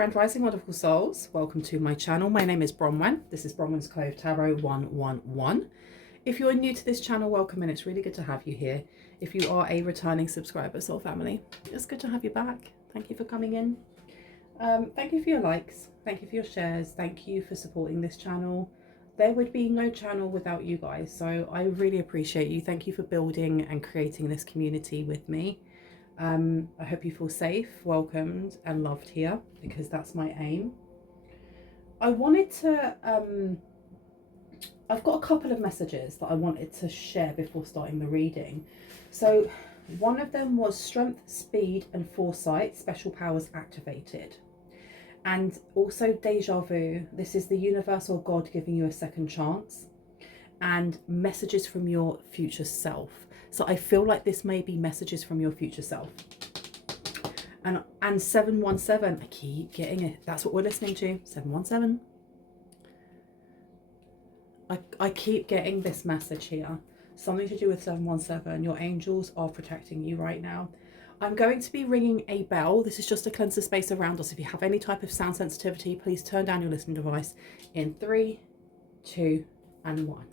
Grand Rising, wonderful souls. Welcome to my channel. My name is Bronwen. This is Bronwen's Cove Tarot 111. If you're new to this channel, welcome, and it's really good to have you here. If you are a returning subscriber, soul family, it's good to have you back. Thank you for coming in. Thank you for your likes. Thank you for your shares. Thank you for supporting this channel. There would be no channel without you guys, so I really appreciate you. Thank you for building and creating this community with me. I hope you feel safe, welcomed and loved here, because that's my aim. I wanted to, I've got a couple of messages that I wanted to share before starting the reading. So one of them was strength, speed and foresight, special powers activated. And also deja vu, this is the universe or God giving you a second chance, and messages from your future self. So I feel like this may be messages from your future self. And 717, I keep getting it. That's what we're listening to, 717. I keep getting this message here. Something to do with 717. Your angels are protecting you right now. I'm going to be ringing a bell. This is just to cleanse the space around us. If you have any type of sound sensitivity, please turn down your listening device in 3, 2, and 1.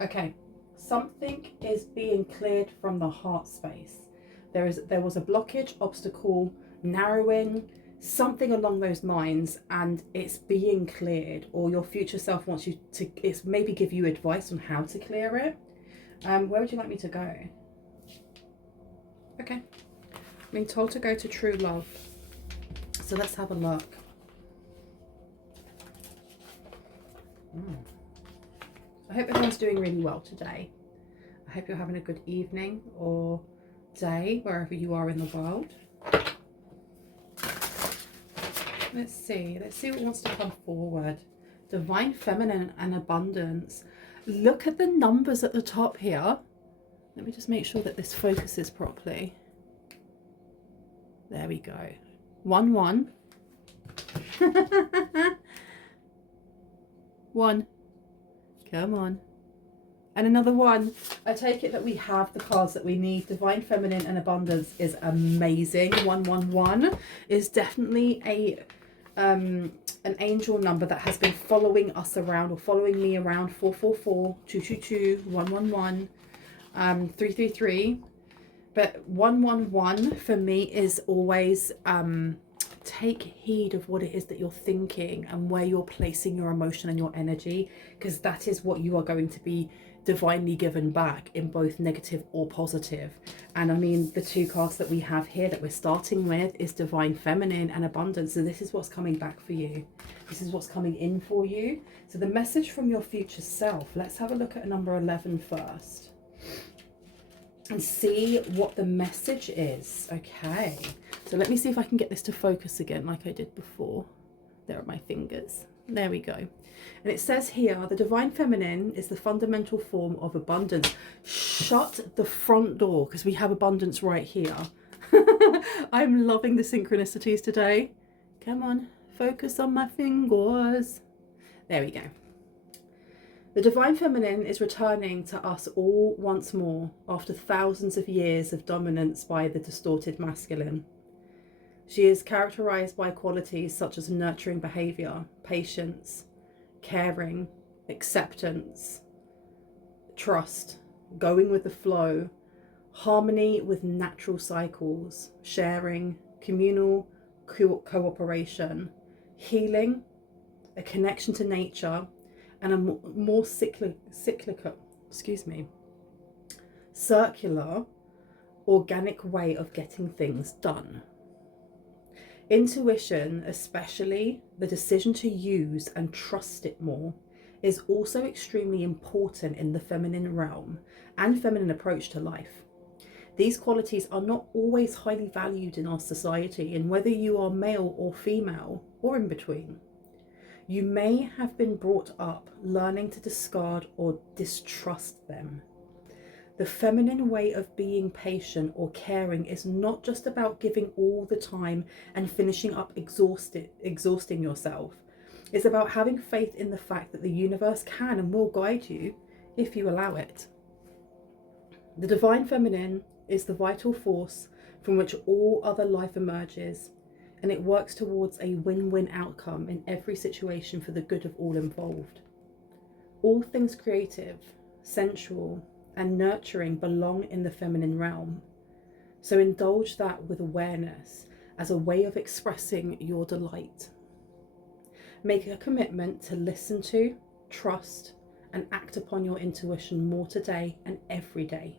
Okay, something is being cleared from the heart space. There was a blockage, obstacle, narrowing, something along those lines, and it's being cleared, or your future self wants you to, it's maybe give you advice on how to clear it. Where would you like me to go? Okay, I'm being told to go to true love. So let's have a look. I hope everyone's doing really well today. I hope you're having a good evening or day, wherever you are in the world. Let's see what wants to come forward. Divine feminine and abundance. Look at the numbers at the top here. Let me just make sure that this focuses properly. There we go. 1 1. 1. Come on. And another 1. I take it that we have the cards that we need. Divine feminine and abundance is amazing. 111 is definitely an angel number that has been following us around, or following me around. 444, 222, 111, 333. But 111 for me is always take heed of what it is that you're thinking and where you're placing your emotion and your energy, because that is what you are going to be divinely given back, in both negative or positive. And I mean, the 2 cards that we have here that we're starting with is divine feminine and abundance. So this is what's coming back for you. This is what's coming in for you. So the message from your future self. Let's have a look at number 11 first and see what the message is. Okay, so let me see if I can get this to focus again like I did before. There are my fingers. There we go. And it says here, the divine feminine is the fundamental form of abundance. Shut the front door, because we have abundance right here. I'm loving the synchronicities today. Come on, focus on my fingers. There we go. The divine feminine is returning to us all once more after thousands of years of dominance by the distorted masculine. She is characterized by qualities such as nurturing behavior, patience, caring, acceptance, trust, going with the flow, harmony with natural cycles, sharing, communal cooperation, healing, a connection to nature, and a more cyclical, circular, organic way of getting things done. Intuition, especially the decision to use and trust it more, is also extremely important in the feminine realm and feminine approach to life. These qualities are not always highly valued in our society, and whether you are male or female or in between, you may have been brought up learning to discard or distrust them. The feminine way of being patient or caring is not just about giving all the time and finishing up exhausting yourself. It's about having faith in the fact that the universe can and will guide you if you allow it. The divine feminine is the vital force from which all other life emerges, and it works towards a win-win outcome in every situation for the good of all involved. All things creative, sensual, and nurturing belong in the feminine realm. So indulge that with awareness as a way of expressing your delight. Make a commitment to listen to, trust, and act upon your intuition more today and every day.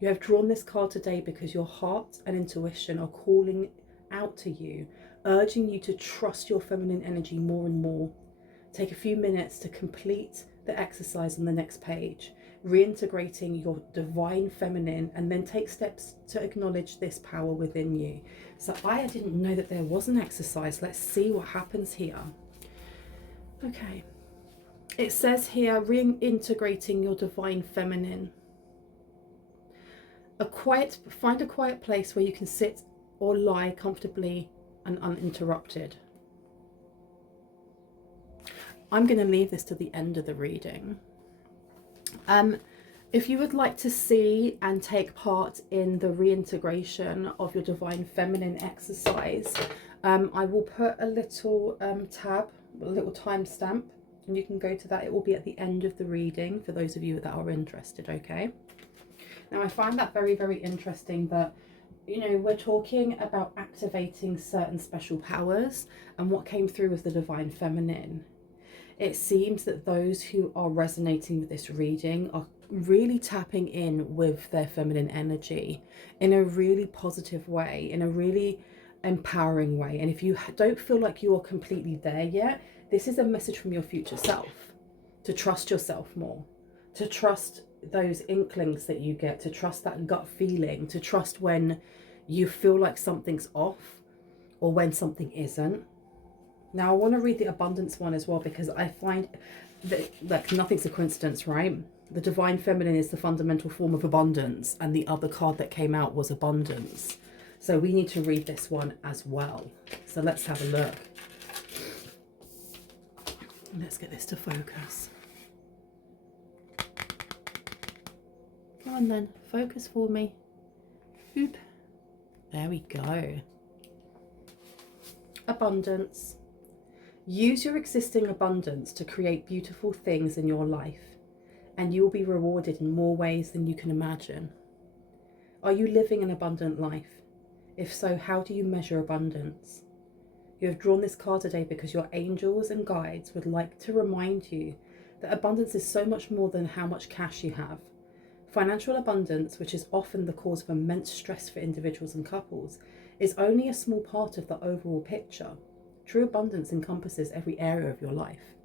You have drawn this card today because your heart and intuition are calling out to you, urging you to trust your feminine energy more and more. Take a few minutes to complete the exercise on the next page, reintegrating your divine feminine, and then take steps to acknowledge this power within you. So I didn't know that there was an exercise. Let's see what happens here. Okay. It says here, reintegrating your divine feminine. Find a quiet place where you can sit or lie comfortably and uninterrupted. I'm going to leave this to the end of the reading. If you would like to see and take part in the reintegration of your divine feminine exercise, I will put a little tab, a little timestamp, and you can go to that. It will be at the end of the reading for those of you that are interested, okay? Now, I find that very, very interesting that, you know, we're talking about activating certain special powers, and what came through was the divine feminine. It seems that those who are resonating with this reading are really tapping in with their feminine energy in a really positive way, in a really empowering way. And if you don't feel like you're completely there yet, this is a message from your future self to trust yourself more, to trust those inklings that you get, to trust that gut feeling, to trust when you feel like something's off or when something isn't. Now I want to read the abundance one as well, because I find that like nothing's a coincidence, right? The divine feminine is the fundamental form of abundance, and the other card that came out was abundance. So we need to read this one as well. So let's have a look. Let's get this to focus. Come on then, focus for me. Boop. There we go. Abundance. Use your existing abundance to create beautiful things in your life, and you will be rewarded in more ways than you can imagine. Are you living an abundant life? If so, how do you measure abundance? You have drawn this card today because your angels and guides would like to remind you that abundance is so much more than how much cash you have. Financial abundance, which is often the cause of immense stress for individuals and couples, is only a small part of the overall picture. True abundance encompasses every area of your life.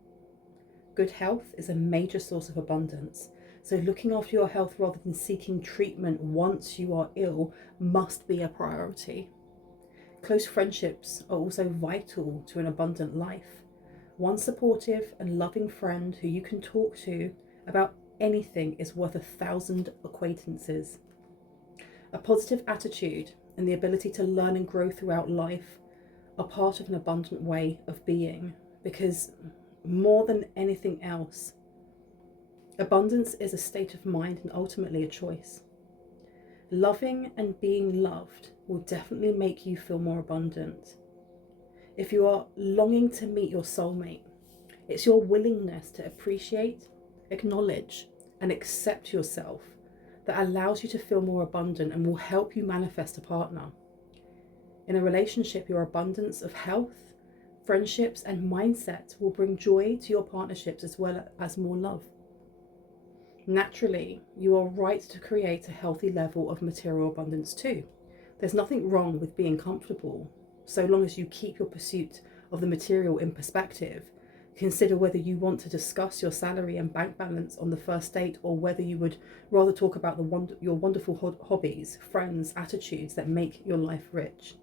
Good health is a major source of abundance, so looking after your health rather than seeking treatment once you are ill must be a priority. Close friendships are also vital to an abundant life. One supportive and loving friend who you can talk to about anything is worth 1,000 acquaintances. A positive attitude and the ability to learn and grow throughout life are part of an abundant way of being, because more than anything else, abundance is a state of mind and ultimately a choice. Loving and being loved will definitely make you feel more abundant. If you are longing to meet your soulmate, it's your willingness to appreciate, acknowledge, and accept yourself that allows you to feel more abundant and will help you manifest a partner. In a relationship, your abundance of health, friendships, and mindset will bring joy to your partnerships as well as more love. Naturally, you are right to create a healthy level of material abundance too. There's nothing wrong with being comfortable, so long as you keep your pursuit of the material in perspective. Consider whether you want to discuss your salary and bank balance on the first date, or whether you would rather talk about your wonderful hobbies, friends, attitudes that make your life rich.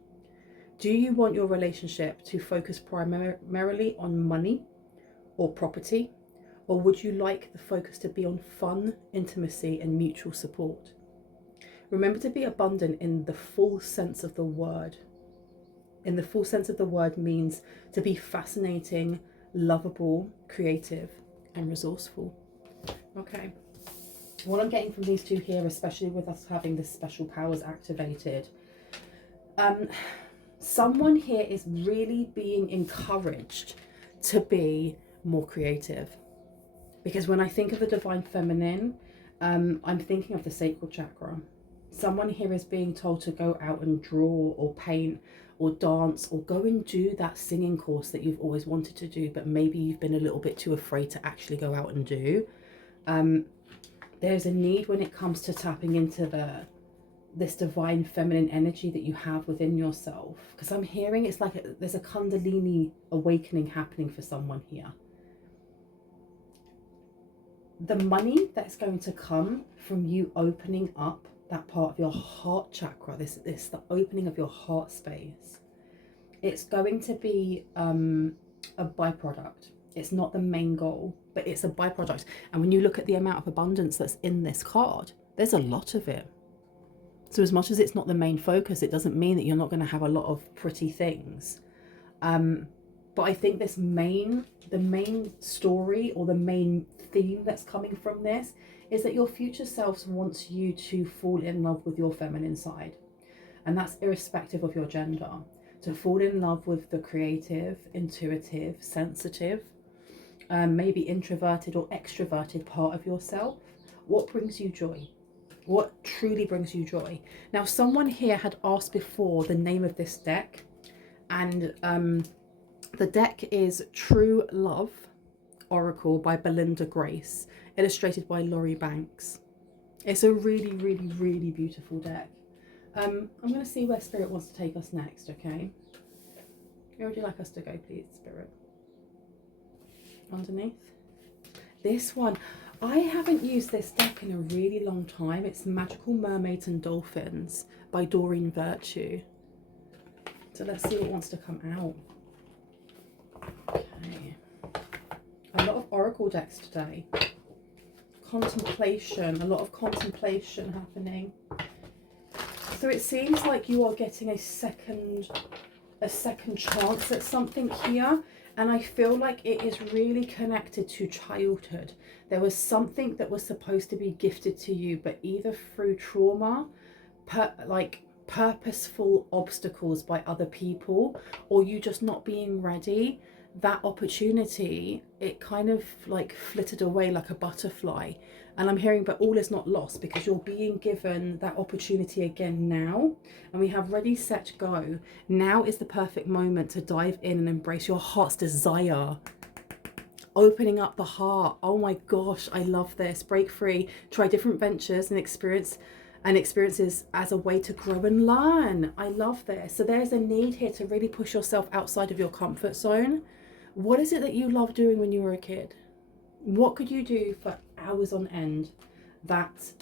Do you want your relationship to focus primarily on money or property, or would you like the focus to be on fun, intimacy, and mutual support? Remember to be abundant in the full sense of the word. In the full sense of the word means to be fascinating, lovable, creative, and resourceful. Okay. What I'm getting from these two here, especially with us having this special powers activated, someone here is really being encouraged to be more creative. Because when I think of the divine feminine, I'm thinking of the sacral chakra. Someone here is being told to go out and draw or paint or dance or go and do that singing course that you've always wanted to do, but maybe you've been a little bit too afraid to actually go out and do. There's a need when it comes to tapping into this divine feminine energy that you have within yourself. Because I'm hearing it's like there's a Kundalini awakening happening for someone here. The money that's going to come from you opening up that part of your heart chakra, this the opening of your heart space, it's going to be a byproduct. It's not the main goal, but it's a byproduct. And when you look at the amount of abundance that's in this card, there's a lot of it. So as much as it's not the main focus, it doesn't mean that you're not going to have a lot of pretty things. But I think the main story or the main theme that's coming from this is that your future self wants you to fall in love with your feminine side. And that's irrespective of your gender. To fall in love with the creative, intuitive, sensitive, maybe introverted or extroverted part of yourself. What brings you joy? What truly brings you joy? Now, someone here had asked before the name of this deck, and the deck is True Love Oracle by Belinda Grace, illustrated by Laurie Banks. It's a really, really, really beautiful deck. I'm going to see where Spirit wants to take us next, okay? Where would you like us to go, please, Spirit? Underneath? This one. I haven't used this deck in a really long time. It's Magical Mermaids and Dolphins by Doreen Virtue. So let's see what wants to come out. Okay. A lot of oracle decks today. Contemplation, a lot of contemplation happening. So it seems like you are getting a second chance at something here. And I feel like it is really connected to childhood. There was something that was supposed to be gifted to you, but either through trauma, purposeful obstacles by other people, or you just not being ready, that opportunity, it kind of like flitted away like a butterfly. And I'm hearing, but all is not lost, because you're being given that opportunity again now. And we have ready, set, go. Now is the perfect moment to dive in and embrace your heart's desire. Opening up the heart. Oh my gosh, I love this. Break free. Try different ventures and experiences as a way to grow and learn. I love this. So there's a need here to really push yourself outside of your comfort zone. What is it that you loved doing when you were a kid? What could you do for hours on end that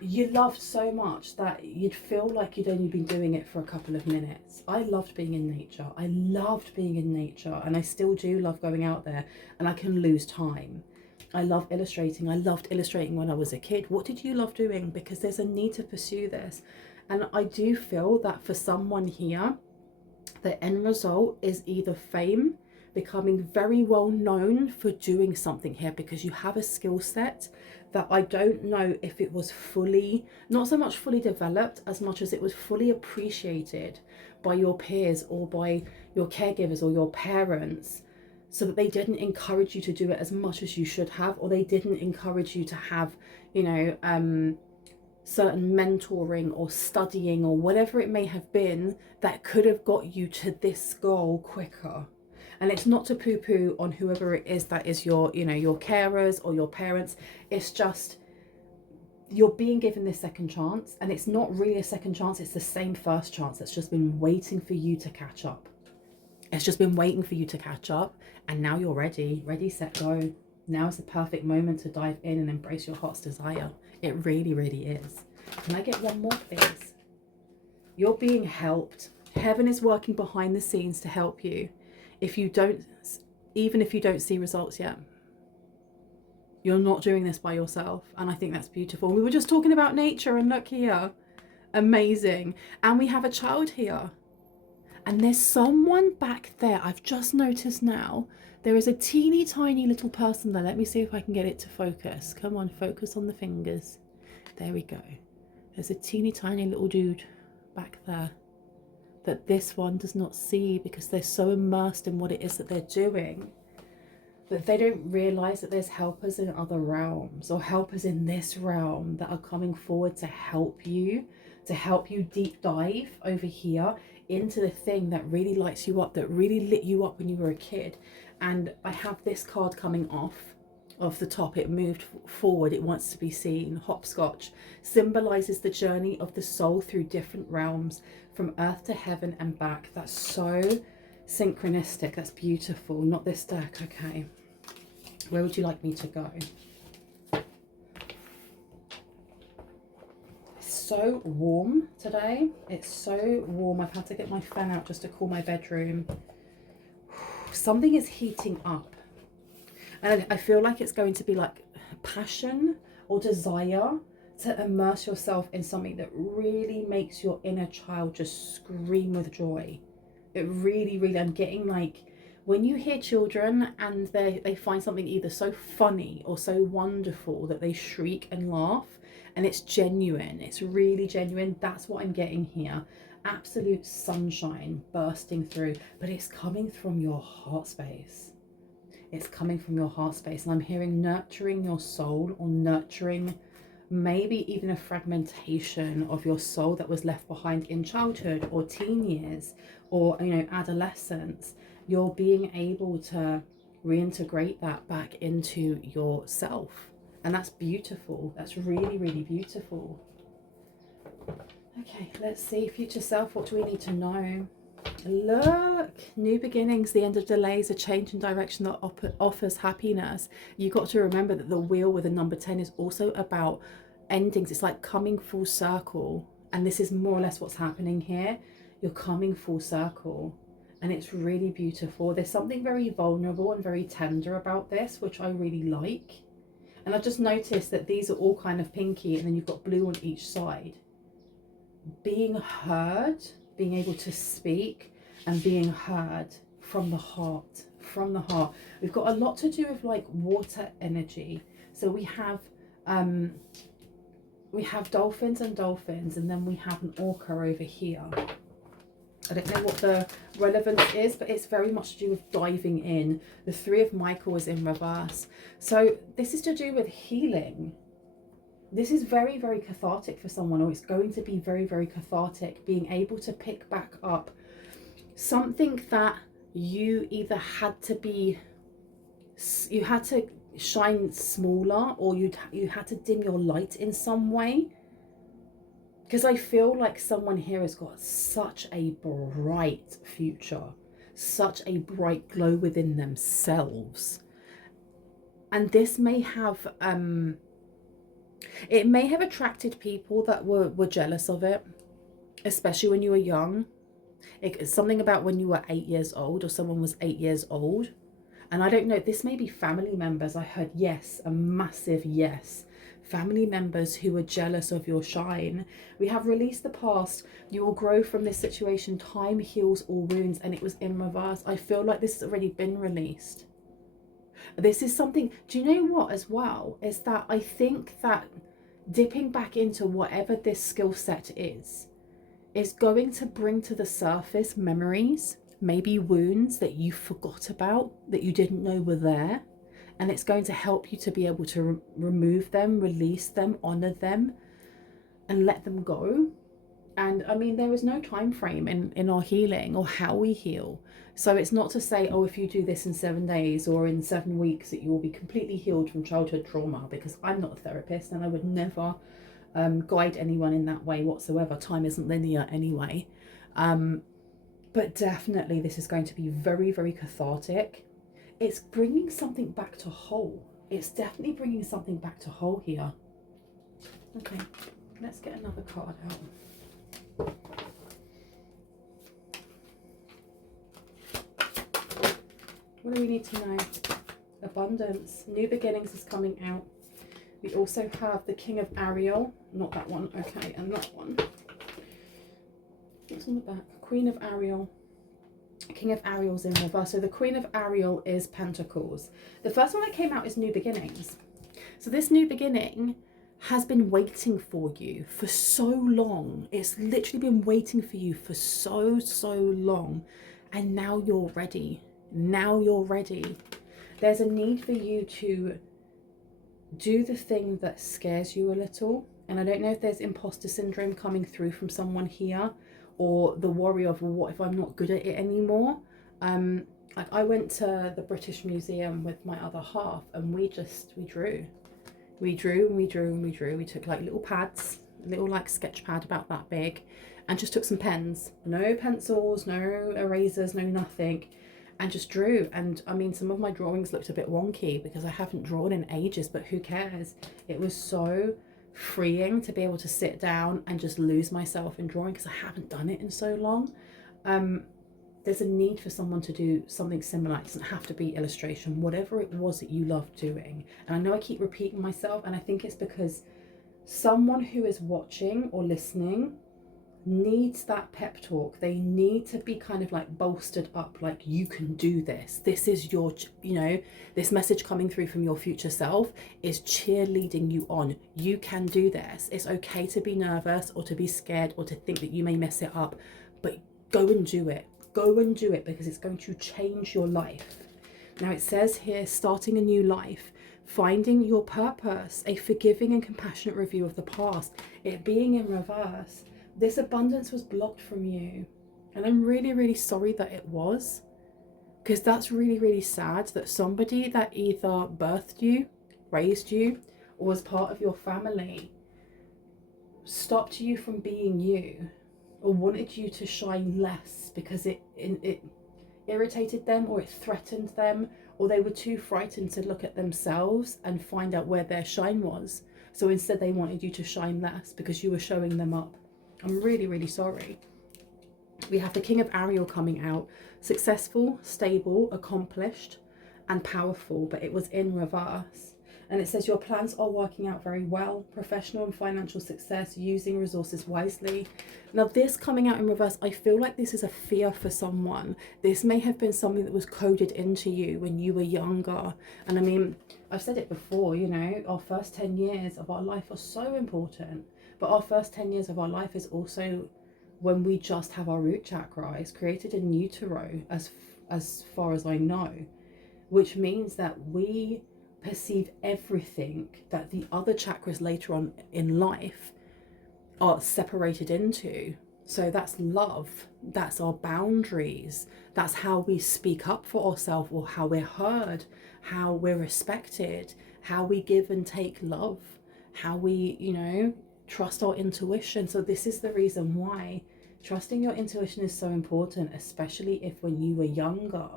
you loved so much that you'd feel like you'd only been doing it for a couple of minutes? I loved being in nature. I loved being in nature, and I still do love going out there, and I can lose time. I love illustrating. I loved illustrating when I was a kid. What did you love doing? Because there's a need to pursue this. And I do feel that for someone here, the end result is either fame, becoming very well known for doing something here, because you have a skill set that I don't know if it was fully, not so much fully developed as much as it was fully appreciated by your peers or by your caregivers or your parents, so that they didn't encourage you to do it as much as you should have, or they didn't encourage you to have, you know, certain mentoring or studying or whatever it may have been that could have got you to this goal quicker. And it's not to poo-poo on whoever it is that is your, you know, your carers or your parents. It's just, you're being given this second chance, and it's not really a second chance. It's the same first chance that's just been waiting for you to catch up. It's just been waiting for you to catch up, and now you're ready. Ready, set, go. Now is the perfect moment to dive in and embrace your heart's desire. It really, really is. Can I get one more, please? You're being helped. Heaven is working behind the scenes to help you. Even if you don't see results yet, you're not doing this by yourself. And I think that's beautiful. We were just talking about nature, and look here. Amazing. And we have a child here. And there's someone back there, I've just noticed now, There is a teeny tiny little person there. Let me see if I can get it to focus. Come on, focus on the fingers. There we go. There's a teeny tiny little dude back there that this one does not see because they're so immersed in what it is that they're doing that they don't realize that there's helpers in other realms, or helpers in this realm, that are coming forward to help you deep dive over here into the thing that really lights you up, that really lit you up when you were a kid. And I have this card coming off of the top. It moved forward, it wants to be seen. Hopscotch symbolizes the journey of the soul through different realms, from earth to heaven and back. That's so synchronistic. That's beautiful. Not this deck. Okay, where would you like me to go? It's so warm today. It's so warm. I've had to get my fan out just to cool my bedroom. Something is heating up, and I feel like it's going to be like passion or desire to immerse yourself in something that really makes your inner child just scream with joy. It really, really, I'm getting like, when you hear children and they find something either so funny or so wonderful that they shriek and laugh, and it's genuine, it's really genuine. That's what I'm getting here. Absolute sunshine bursting through, but it's coming from your heart space. It's coming from your heart space, and I'm hearing nurturing your soul, or nurturing maybe even a fragmentation of your soul that was left behind in childhood or teen years, or, you know, adolescence. You're being able to reintegrate that back into yourself, and that's beautiful. That's really, really beautiful. Okay, let's see, future self, what do we need to know? Look, new beginnings, the end of delays, a change in direction that offers happiness. You got to remember that the wheel with a number 10 is also about endings. It's like coming full circle, and this is more or less what's happening here. You're coming full circle, and it's really beautiful. There's something very vulnerable and very tender about this, which I really like. And I've just noticed that these are all kind of pinky, and then you've got blue on each side. Being heard, being able to speak and being heard from the heart, from the heart. We've got a lot to do with like water energy. So we have dolphins and dolphins, and then we have an orca over here. I don't know what the relevance is, but it's very much to do with diving in. The Three of Michael is in reverse. So this is to do with healing. This is very, very cathartic for someone, or it's going to be very, very cathartic, being able to pick back up something that you either had to shine smaller, or you had to dim your light in some way. Because I feel like someone here has got such a bright future, such a bright glow within themselves. And this may have it may have attracted people that were jealous of it, especially when you were young. It's something about when you were 8 years old, or someone was 8 years old. And I don't know, this may be family members. I heard yes, a massive yes. Family members who were jealous of your shine. We have released the past. You will grow from this situation. Time heals all wounds, and it was in reverse. I feel like this has already been released. This is something, do you know what as well, is that I think that dipping back into whatever this skill set is going to bring to the surface memories, maybe wounds that you forgot about, that you didn't know were there. And it's going to help you to be able to remove them, release them, honor them, and let them go. And I mean, there is no time frame in our healing, or how we heal. So it's not to say, oh, if you do this in 7 days or in 7 weeks that you will be completely healed from childhood trauma, because I'm not a therapist, and I would never guide anyone in that way whatsoever. Time isn't linear anyway. But definitely this is going to be very, very cathartic. It's bringing something back to whole. It's definitely bringing something back to whole here. Okay, let's get another card out. What do we need to know? Abundance. New beginnings is coming out. We also have the King of Ariel. Not that one. Okay, and that one. What's on the back? Queen of Ariel. King of Ariel's in reverse. So the Queen of Ariel is Pentacles. The first one that came out is New Beginnings. So this new beginning has been waiting for you for so long. It's literally been waiting for you for so long. And now you're ready. Now you're ready. There's a need for you to do the thing that scares you a little. And I don't know if there's imposter syndrome coming through from someone here, or the worry of, well, what if I'm not good at it anymore? Like I went to the British Museum with my other half, and we drew. We drew and we drew and we drew. We took like little pads, little like sketch pad about that big, and just took some pens. No pencils, no erasers, no nothing. And just drew. And I mean, some of my drawings looked a bit wonky because I haven't drawn in ages, but who cares? It was so freeing to be able to sit down and just lose myself in drawing because I haven't done it in so long. There's a need for someone to do something similar. It doesn't have to be illustration, whatever it was that you love doing. And I know I keep repeating myself, and I think it's because someone who is watching or listening needs that pep talk. They need to be kind of like bolstered up, like, you can do this. This is your, you know, this message coming through from your future self is cheerleading you on. You can do this. It's okay to be nervous or to be scared or to think that you may mess it up, but go and do it. Go and do it, because it's going to change your life. Now it says here, starting a new life, finding your purpose, a forgiving and compassionate review of the past, it being in reverse. This abundance was blocked from you. And I'm really sorry that it was, because that's really sad that somebody that either birthed you, raised you, or was part of your family stopped you from being you, or wanted you to shine less because it irritated them, or it threatened them, or they were too frightened to look at themselves and find out where their shine was. So instead they wanted you to shine less because you were showing them up. I'm really sorry. We have the King of Ariel coming out. Successful, stable, accomplished, and powerful, but it was in reverse. And it says your plans are working out very well. Professional and financial success, using resources wisely. Now this coming out in reverse, I feel like this is a fear for someone. This may have been something that was coded into you when you were younger. And I mean, I've said it before, you know, our first 10 years of our life are so important. But our first 10 years of our life is also when we just have our root chakra. It's created in utero, as far as I know, which means that we perceive everything that the other chakras later on in life are separated into. So that's love, that's our boundaries, that's how we speak up for ourselves, or how we're heard, how we're respected, how we give and take love, how we, you know, trust our intuition. So this is the reason why trusting your intuition is so important, especially if when you were younger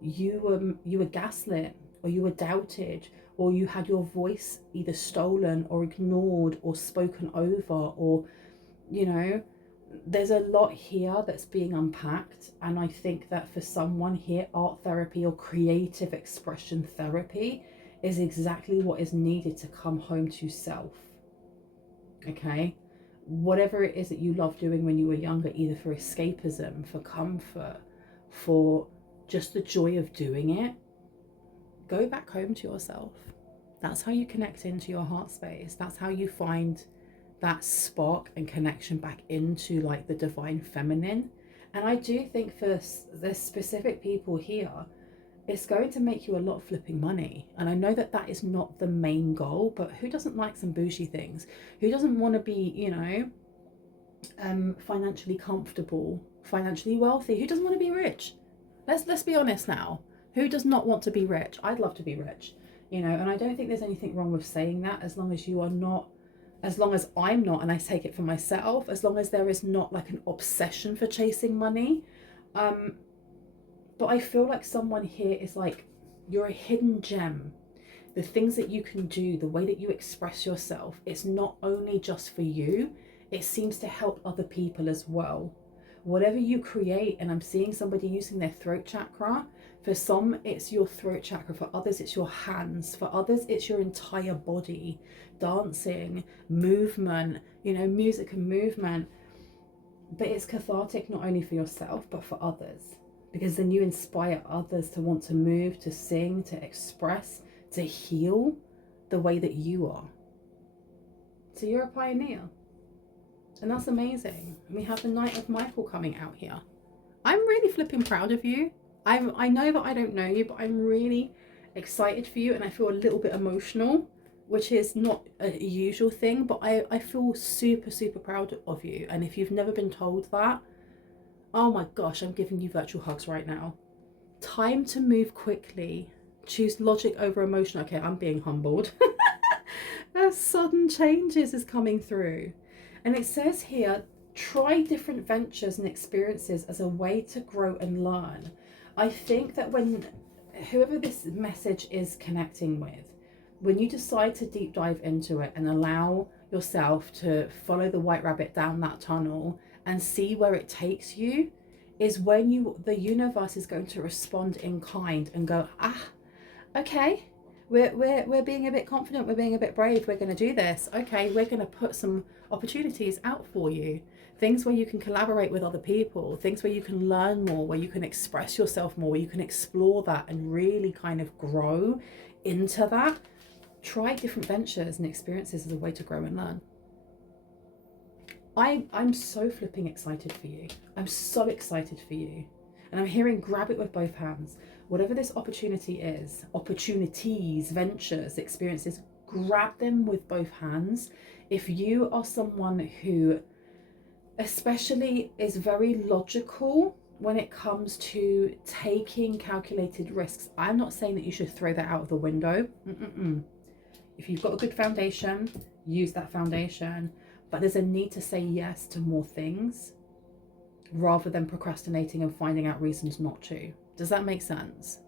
you were gaslit, or you were doubted, or you had your voice either stolen or ignored or spoken over, or, you know, there's a lot here that's being unpacked. And I think that for someone here, art therapy or creative expression therapy is exactly what is needed to come home to self. Okay, whatever it is that you loved doing when you were younger, either for escapism, for comfort, for just the joy of doing it, go back home to yourself. That's how you connect into your heart space. That's how you find that spark and connection back into like the divine feminine. And I do think for the specific people here, it's going to make you a lot of flipping money. And I know that that is not the main goal, but who doesn't like some bougie things? Who doesn't want to be, you know, financially comfortable, financially wealthy? Who doesn't want to be rich? Let's be honest now. Who does not want to be rich? I'd love to be rich, you know, and I don't think there's anything wrong with saying that, as long as you are not, as long as I'm not, and I take it for myself, as long as there is not like an obsession for chasing money. But I feel like someone here is like, you're a hidden gem. The things that you can do, the way that you express yourself, it's not only just for you, it seems to help other people as well. Whatever you create, and I'm seeing somebody using their throat chakra. For some, it's your throat chakra. For others, it's your hands. For others, it's your entire body. Dancing, movement, you know, music and movement. But it's cathartic not only for yourself, but for others. because then you inspire others to want to move, to sing, to express, to heal the way that you are. So you're a pioneer, and that's amazing. We have the Knight of Michael coming out here. I'm really flipping proud of you. I know that I don't know you, but I'm really excited for you, and I feel a little bit emotional, which is not a usual thing, but I feel super, super proud of you. And if you've never been told that, oh my gosh, I'm giving you virtual hugs right now. Time to move quickly. Choose logic over emotion. Okay, I'm being humbled. Sudden changes is coming through. And it says here, try different ventures and experiences as a way to grow and learn. I think that when whoever this message is connecting with, when you decide to deep dive into it and allow yourself to follow the white rabbit down that tunnel and see where it takes you, is when the universe is going to respond in kind and go, okay, we're being a bit confident, we're being a bit brave, we're going to do this. Okay, we're going to put some opportunities out for you. Things where you can collaborate with other people, things where you can learn more, where you can express yourself more, where you can explore that and really kind of grow into that. Try different ventures and experiences as a way to grow and learn. I'm so flipping excited for you. I'm so excited for you. And I'm hearing grab it with both hands. Whatever this opportunity is, opportunities, ventures, experiences, grab them with both hands. If you are someone who especially is very logical when it comes to taking calculated risks, I'm not saying that you should throw that out of the window. If you've got a good foundation, use that foundation. But there's a need to say yes to more things rather than procrastinating and finding out reasons not to. Does that make sense?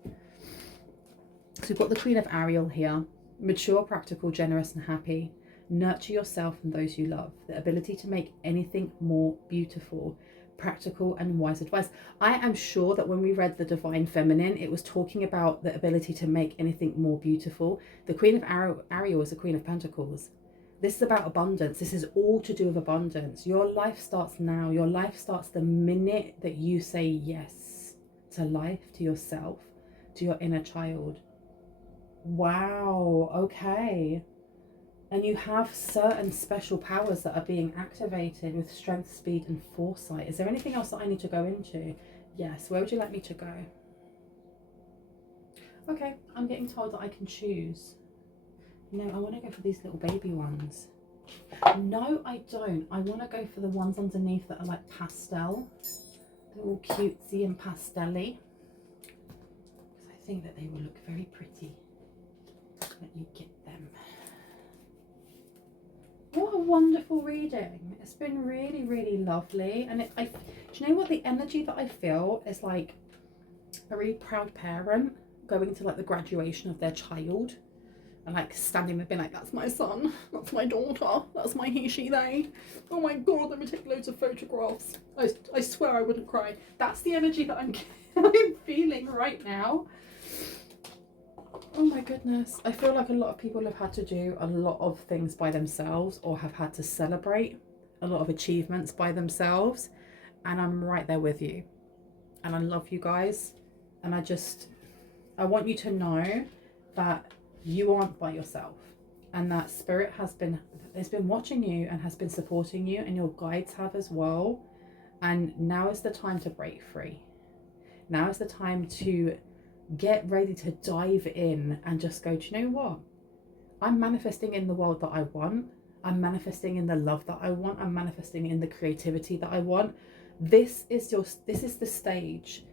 So we've got the Queen of Ariel here. Mature, practical, generous and happy. Nurture yourself and those you love. The ability to make anything more beautiful. Practical and wise advice. I am sure that when we read the Divine Feminine, it was talking about the ability to make anything more beautiful. The Queen of Ariel is the Queen of Pentacles. This is about abundance. This is all to do with abundance. Your life starts now. Your life starts the minute that you say yes to life, to yourself, to your inner child. Wow, okay. And you have certain special powers that are being activated with strength, speed, and foresight. Is there anything else that I need to go into? Yes, where would you like me to go? Okay, I'm getting told that I can choose. No, I want to go for these little baby ones. No, I don't. I want to go for the ones underneath that are like pastel. They're all cutesy and pastel-y. Because I think that they will look very pretty. Let me get them. What a wonderful reading. It's been really, really lovely. And do you know what the energy that I feel is like a really proud parent going to like the graduation of their child. And like standing there being like, that's my son, that's my daughter, that's my he, she, they. Oh my god, let me take loads of photographs. I swear I wouldn't cry. That's the energy that I'm feeling right now. Oh my goodness. I feel like a lot of people have had to do a lot of things by themselves or have had to celebrate a lot of achievements by themselves. And I'm right there with you. And I love you guys. And I want you to know that you aren't by yourself, and that spirit has been watching you and has been supporting you, and your guides have as well. And now is the time to break free. Now is the time to get ready to dive in and just go, do you know what? I'm manifesting in the world that I want. I'm manifesting in the love that I want. I'm manifesting in the creativity that I want. This is the stage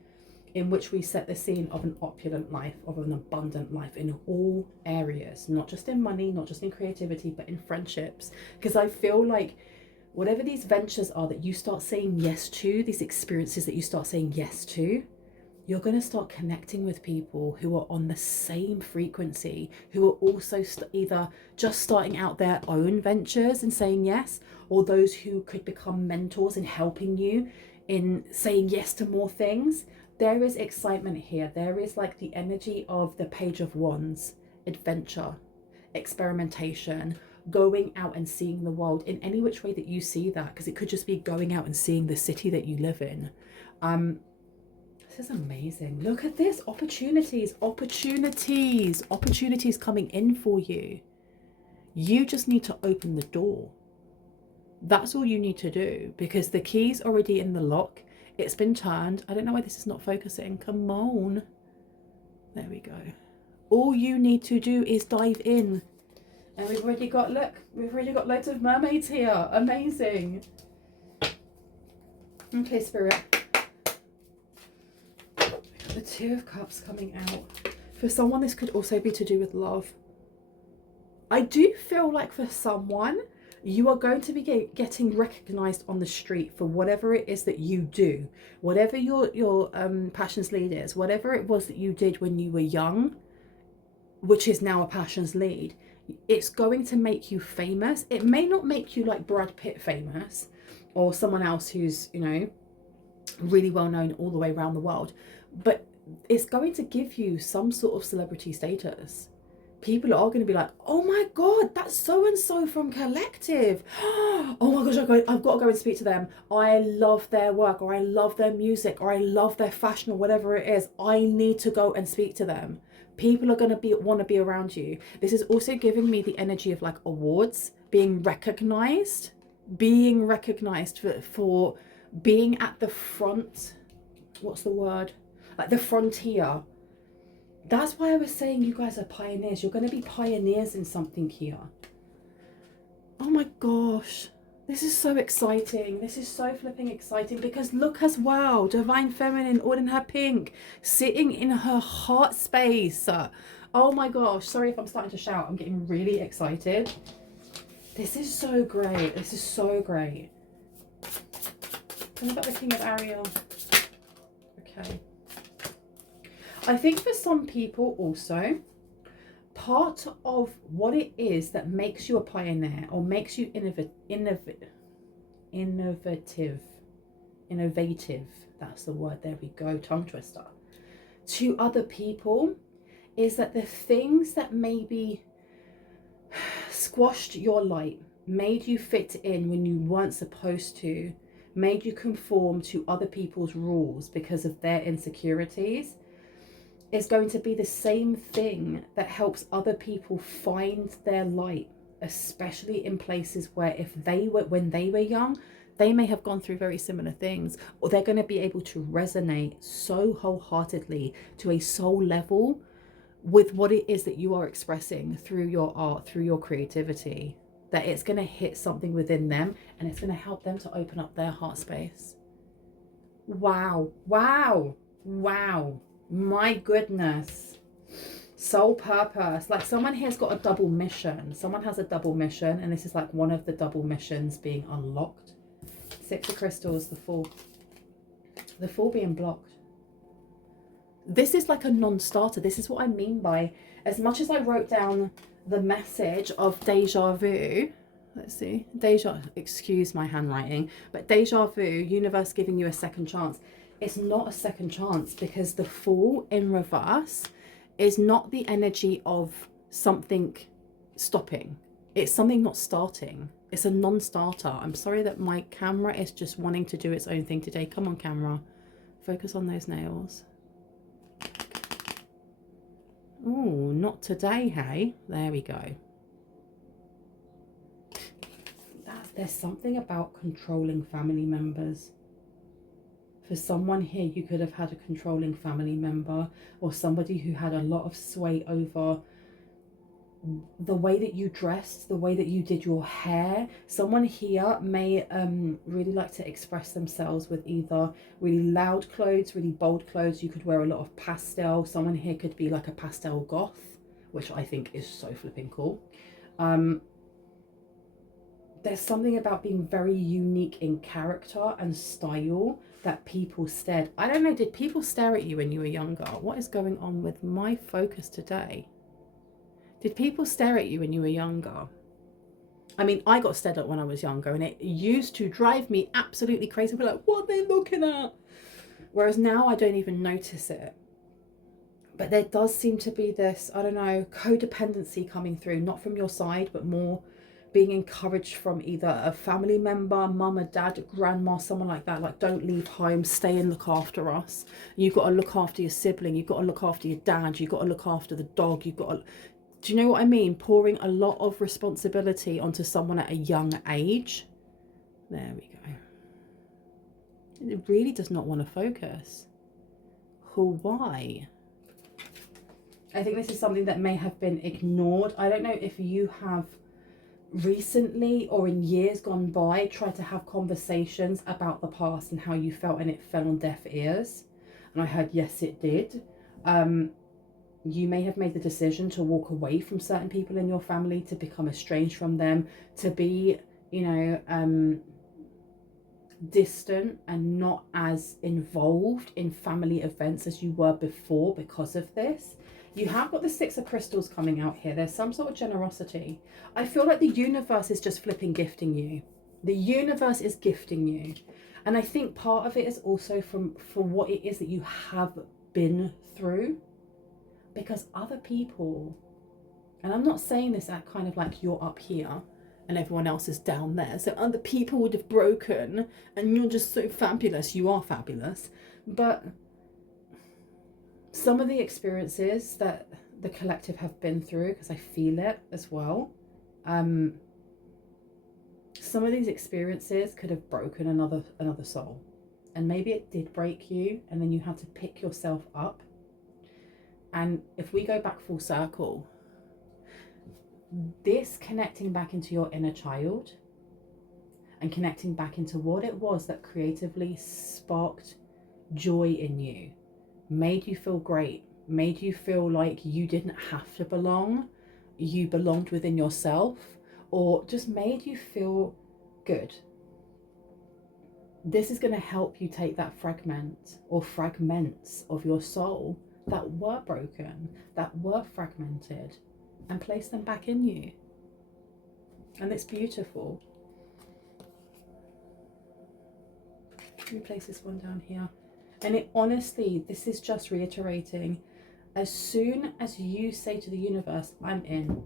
in which we set the scene of an opulent life, of an abundant life in all areas, not just in money, not just in creativity, but in friendships. Because I feel like whatever these ventures are that you start saying yes to, these experiences that you start saying yes to, you're going to start connecting with people who are on the same frequency, who are also either just starting out their own ventures and saying yes, or those who could become mentors in helping you in saying yes to more things. There is excitement here. There is like the energy of the Page of Wands, adventure, experimentation, going out and seeing the world in any which way that you see that, because it could just be going out and seeing the city that you live in. This is amazing. Look at this. Opportunities, opportunities, opportunities coming in for you. You just need to open the door. That's all you need to do, because the key's already in the lock. It's been turned. I don't know why this is not focusing. Come on. There we go. All you need to do is dive in. And we've already got, look, we've already got loads of mermaids here. Amazing. Okay, Spirit. We've got the Two of Cups coming out. For someone, this could also be to do with love. I do feel like for someone, you are going to be getting recognized on the street for whatever it is that you do. Whatever your passions lead is, whatever it was that you did when you were young, which is now a passions lead, it's going to make you famous. It may not make you like Brad Pitt famous or someone else who's, you know, really well known all the way around the world, but it's going to give you some sort of celebrity status. People are going to be like, oh my God, that's so-and-so from Collective. Oh my gosh, I've got to go and speak to them. I love their work, or I love their music, or I love their fashion, or whatever it is. I need to go and speak to them. People are going to want to be around you. This is also giving me the energy of like awards, being recognized for being at the front. What's the word? Like the frontier. That's why I was saying you guys are pioneers. You're going to be pioneers in something here. Oh my gosh. This is so exciting. This is so flipping exciting, because look as well. Divine Feminine, all in her pink, sitting in her heart space. Oh my gosh. Sorry if I'm starting to shout. I'm getting really excited. This is so great. This is so great. And I've got the King of Ariel. Okay. I think for some people also, part of what it is that makes you a pioneer or makes you innovative, that's the word, there we go, tongue twister, to other people, is that the things that maybe squashed your light, made you fit in when you weren't supposed to, made you conform to other people's rules because of their insecurities, is going to be the same thing that helps other people find their light, especially in places where when they were young, they may have gone through very similar things, or they're going to be able to resonate so wholeheartedly to a soul level with what it is that you are expressing through your art, through your creativity, that it's going to hit something within them and it's going to help them to open up their heart space. Wow, wow, wow. My goodness. Soul purpose. Like someone here's got a double mission. Someone has a double mission, and this is like one of the double missions being unlocked. Six of Crystals, the Fool. The Fool being blocked. This is like a non-starter. This is what I mean by, as much as I wrote down the message of deja vu, let's see, excuse my handwriting, but deja vu, universe giving you a second chance. It's not a second chance, because the Fool in reverse is not the energy of something stopping. It's something not starting. It's a non-starter. I'm sorry that my camera is just wanting to do its own thing today. Come on, camera. Focus on those nails. Oh, not today, hey? There we go. There's something about controlling family members. For someone here, you could have had a controlling family member, or somebody who had a lot of sway over the way that you dressed, the way that you did your hair. Someone here may really like to express themselves with either really loud clothes, really bold clothes. You could wear a lot of pastel. Someone here could be like a pastel goth, which I think is so flipping cool. There's something about being very unique in character and style that people stared. I don't know, did people stare at you when you were younger? What is going on with my focus today? Did people stare at you when you were younger? I mean, I got stared at when I was younger, and it used to drive me absolutely crazy. I'd be like, what are they looking at? Whereas now I don't even notice it. But there does seem to be this, I don't know, codependency coming through, not from your side, but more being encouraged from either a family member, mum or dad, grandma, someone like that, like, don't leave home, stay and look after us. You've got to look after your sibling, you've got to look after your dad, you've got to look after the dog, you've got to, do you know what I mean? Pouring a lot of responsibility onto someone at a young age. There we go. It really does not want to focus. Why? I think this is something that may have been ignored. I don't know if you have recently or in years gone by tried to have conversations about the past and how you felt, and it fell on deaf ears. And I heard, yes, it did. You may have made the decision to walk away from certain people in your family, to become estranged from them, to be, you know, distant and not as involved in family events as you were before because of this. You have got the Six of Crystals coming out here. There's some sort of generosity. I feel like the universe is just flipping gifting you. The universe is gifting you. And I think part of it is also for what it is that you have been through. Because other people, and I'm not saying this at kind of like you're up here and everyone else is down there, so other people would have broken and you're just so fabulous. You are fabulous. But some of the experiences that the collective have been through, because I feel it as well, some of these experiences could have broken another soul. And maybe it did break you, and then you had to pick yourself up. And if we go back full circle, this connecting back into your inner child and connecting back into what it was that creatively sparked joy in you, made you feel great, made you feel like you didn't have to belong, you belonged within yourself, or just made you feel good. This is going to help you take that fragment or fragments of your soul that were broken, that were fragmented, and place them back in you. And it's beautiful. Let me place this one down here. And it honestly, this is just reiterating, as soon as you say to the universe, I'm in,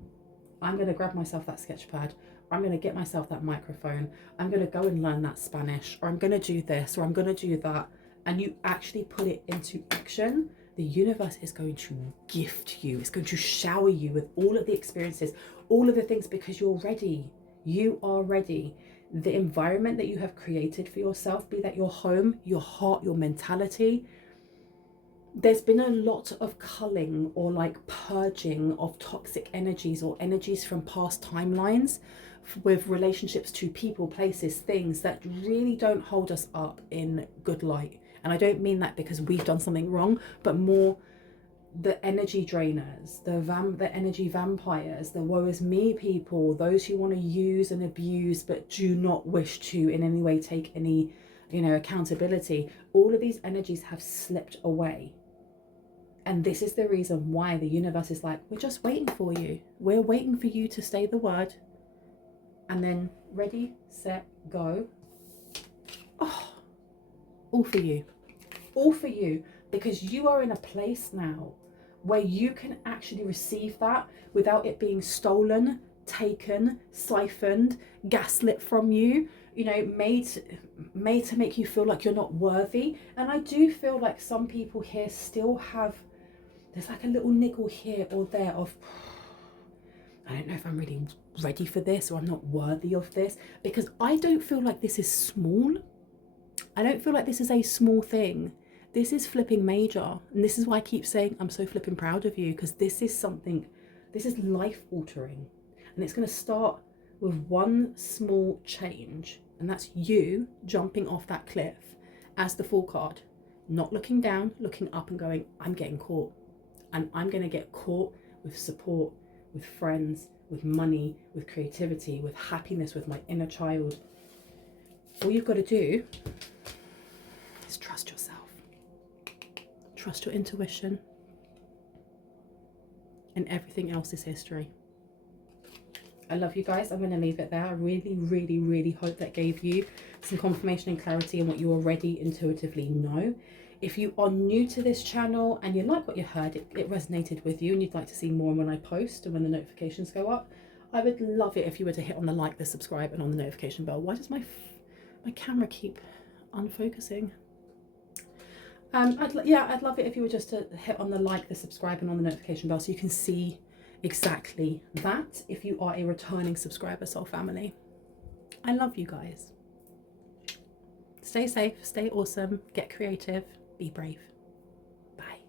I'm going to grab myself that sketch pad, or I'm going to get myself that microphone, I'm going to go and learn that Spanish, or I'm going to do this, or I'm going to do that, and you actually put it into action, the universe is going to gift you. It's going to shower you with all of the experiences, all of the things, because you're ready. You are ready. The environment that you have created for yourself, be that your home, your heart, your mentality, there's been a lot of culling or like purging of toxic energies or energies from past timelines with relationships to people, places, things that really don't hold us up in good light. And I don't mean that because we've done something wrong, but more the energy drainers, the energy vampires, the woe is me people, those who want to use and abuse but do not wish to in any way take any, you know, accountability. All of these energies have slipped away. And this is the reason why the universe is like, we're just waiting for you. We're waiting for you to say the word. And then ready, set, go. Oh, all for you. All for you. Because you are in a place now where you can actually receive that without it being stolen, taken, siphoned, gaslit from you, you know, made to make you feel like you're not worthy. And I do feel like some people here still have, there's like a little niggle here or there of, I don't know if I'm really ready for this, or I'm not worthy of this, because I don't feel like this is small. I don't feel like this is a small thing. This is flipping major. And this is why I keep saying I'm so flipping proud of you, because this is something, this is life altering. And it's going to start with one small change. And that's you jumping off that cliff as the Fool card. Not looking down, looking up and going, I'm getting caught. And I'm going to get caught with support, with friends, with money, with creativity, with happiness, with my inner child. All you've got to do is trust yourself. Trust your intuition. And everything else is history. I love you guys. I'm going to leave it there. I really, really, really hope that gave you some confirmation and clarity on what you already intuitively know. If you are new to this channel and you like what you heard, it resonated with you and you'd like to see more when I post and when the notifications go up, I would love it if you were to hit on the like, the subscribe, and on the notification bell. Why does my camera keep unfocusing? I'd love it if you were just to hit on the like, the subscribe, and on the notification bell so you can see exactly that if you are a returning subscriber, soul family. I love you guys. Stay safe, stay awesome, get creative, be brave. Bye.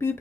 Boop.